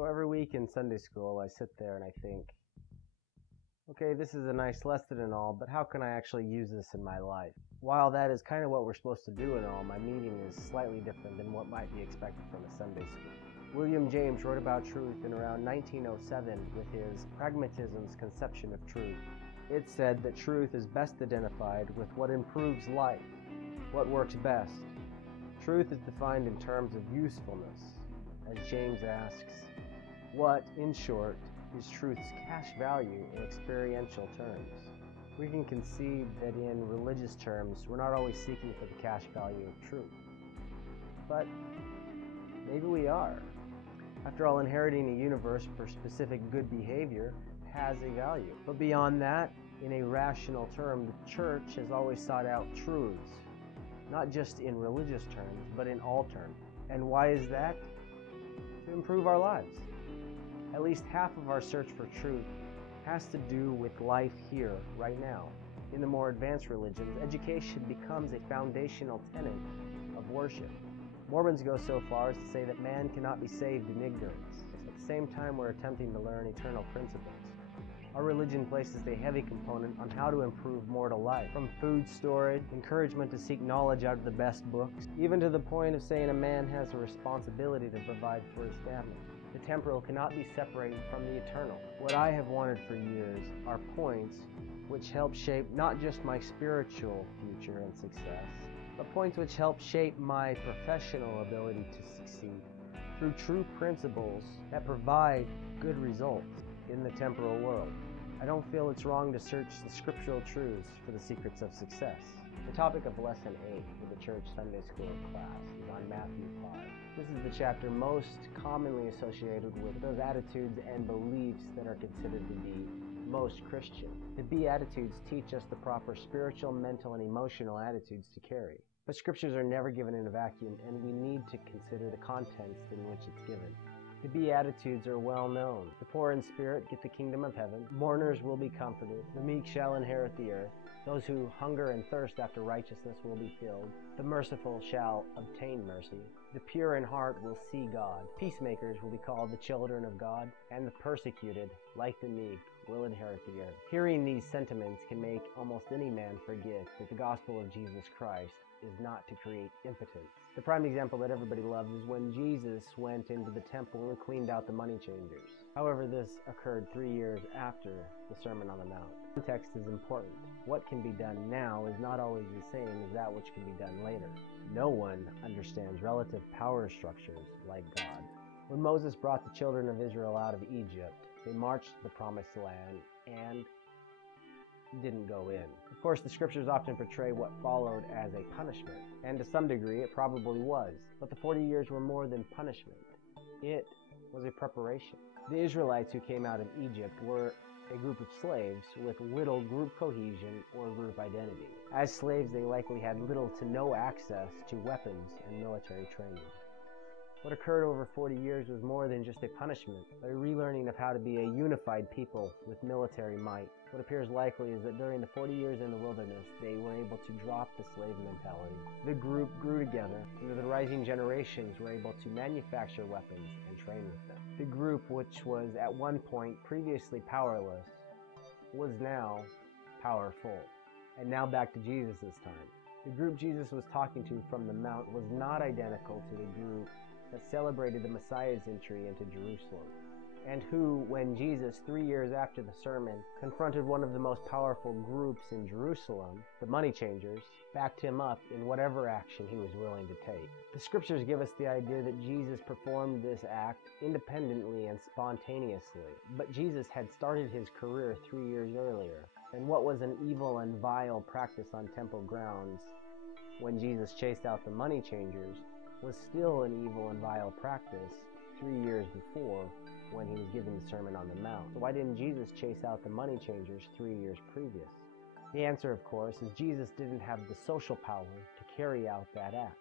So every week in Sunday school, I sit there and I think, okay, this is a nice lesson and all, but how can I actually use this in my life? While that is kind of what we're supposed to do and all, my meaning is slightly different than what might be expected from a Sunday school. William James wrote about truth in around 1907 with his Pragmatism's Conception of Truth. It said that truth is best identified with what improves life, what works best. Truth is defined in terms of usefulness, as James asks, what, in short, is truth's cash value in experiential terms? We can concede that in religious terms, we're not always seeking for the cash value of truth. But maybe we are. After all, inheriting a universe for specific good behavior has a value. But beyond that, in a rational term, the church has always sought out truths, not just in religious terms, but in all terms. And why is that? To improve our lives. At least half of our search for truth has to do with life here, right now. In the more advanced religions, education becomes a foundational tenet of worship. Mormons go so far as to say that man cannot be saved in ignorance. At the same time, we're attempting to learn eternal principles. Our religion places a heavy component on how to improve mortal life, from food storage, encouragement to seek knowledge out of the best books, even to the point of saying a man has a responsibility to provide for his family. The temporal cannot be separated from the eternal. What I have wanted for years are points which help shape not just my spiritual future and success, but points which help shape my professional ability to succeed through true principles that provide good results in the temporal world. I don't feel it's wrong to search the scriptural truths for the secrets of success. The topic of Lesson 8 for the church Sunday school class is on Matthew 5. This is the chapter most commonly associated with those attitudes and beliefs that are considered to be most Christian. The Beatitudes teach us the proper spiritual, mental, and emotional attitudes to carry. But scriptures are never given in a vacuum, and we need to consider the context in which it's given. The Beatitudes are well known. The poor in spirit get the kingdom of heaven. Mourners will be comforted. The meek shall inherit the earth. Those who hunger and thirst after righteousness will be filled. The merciful shall obtain mercy. The pure in heart will see God. Peacemakers will be called the children of God. And the persecuted, like the meek, will inherit the earth. Hearing these sentiments can make almost any man forget that the gospel of Jesus Christ is not to create impotence. The prime example that everybody loves is when Jesus went into the temple and cleaned out the money changers. However, this occurred 3 years after the Sermon on the Mount. Context is important. What can be done now is not always the same as that which can be done later. No one understands relative power structures like God. When Moses brought the children of Israel out of Egypt, they marched to the promised land and didn't go in. Of course, the scriptures often portray what followed as a punishment, and to some degree it probably was. But the 40 years were more than punishment. It was a preparation. The Israelites who came out of Egypt were a group of slaves with little group cohesion or group identity. As slaves, they likely had little to no access to weapons and military training. What occurred over 40 years was more than just a punishment, but a relearning of how to be a unified people with military might. What appears likely is that during the 40 years in the wilderness, they were able to drop the slave mentality. The group grew together, and the rising generations were able to manufacture weapons and train with them. The group, which was at one point previously powerless, was now powerful. And now back to Jesus' time. The group Jesus was talking to from the Mount was not identical to the group that celebrated the Messiah's entry into Jerusalem, and who, when Jesus, 3 years after the sermon, confronted one of the most powerful groups in Jerusalem, the money changers, backed him up in whatever action he was willing to take. The scriptures give us the idea that Jesus performed this act independently and spontaneously, but Jesus had started his career 3 years earlier, and what was an evil and vile practice on temple grounds when Jesus chased out the money changers was still an evil and vile practice 3 years before when he was giving the Sermon on the Mount. So why didn't Jesus chase out the money changers 3 years previous? The answer, of course, is Jesus didn't have the social power to carry out that act.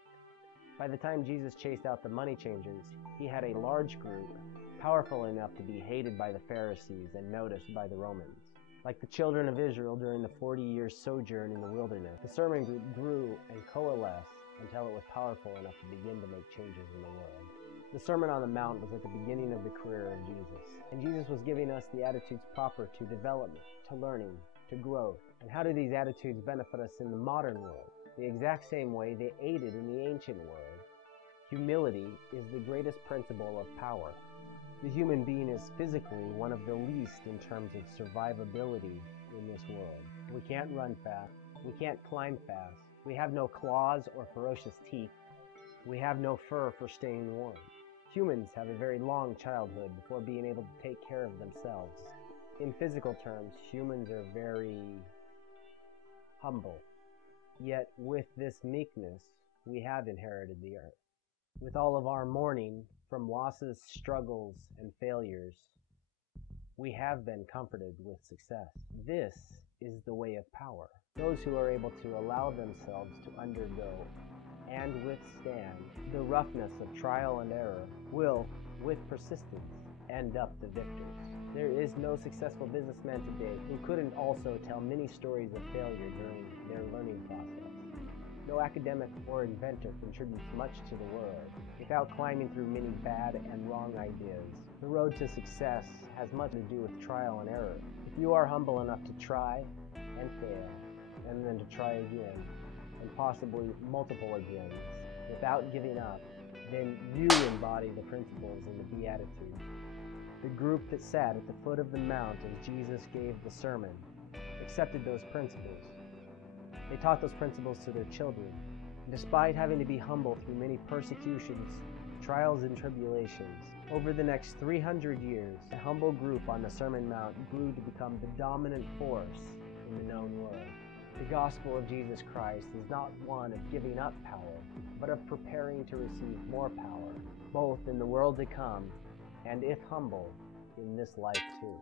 By the time Jesus chased out the money changers, he had a large group, powerful enough to be hated by the Pharisees and noticed by the Romans. Like the children of Israel during the 40-year sojourn in the wilderness, the sermon group grew and coalesced until it was powerful enough to begin to make changes in the world. The Sermon on the Mount was at the beginning of the career of Jesus, and Jesus was giving us the attitudes proper to development, to learning, to growth. And how do these attitudes benefit us in the modern world? The exact same way they aided in the ancient world. Humility is the greatest principle of power. The human being is physically one of the least in terms of survivability in this world. We can't run fast. We can't climb fast. We have no claws or ferocious teeth. We have no fur for staying warm. Humans have a very long childhood before being able to take care of themselves. In physical terms, humans are very humble. Yet with this meekness, we have inherited the earth. With all of our mourning from losses, struggles, and failures, we have been comforted with success. This is the way of power. Those who are able to allow themselves to undergo and withstand the roughness of trial and error will, with persistence, end up the victors. There is no successful businessman today who couldn't also tell many stories of failure during their learning process. No academic or inventor contributes much to the world without climbing through many bad and wrong ideas. The road to success has much to do with trial and error. If you are humble enough to try and fail, and then to try again, and possibly multiple agains, without giving up, then you embody the principles in the Beatitudes. The group that sat at the foot of the mount as Jesus gave the sermon accepted those principles. They taught those principles to their children. And despite having to be humble through many persecutions, trials, and tribulations, over the next 300 years, a humble group on the Sermon Mount grew to become the dominant force in the known world. The gospel of Jesus Christ is not one of giving up power, but of preparing to receive more power, both in the world to come and, if humble, in this life too.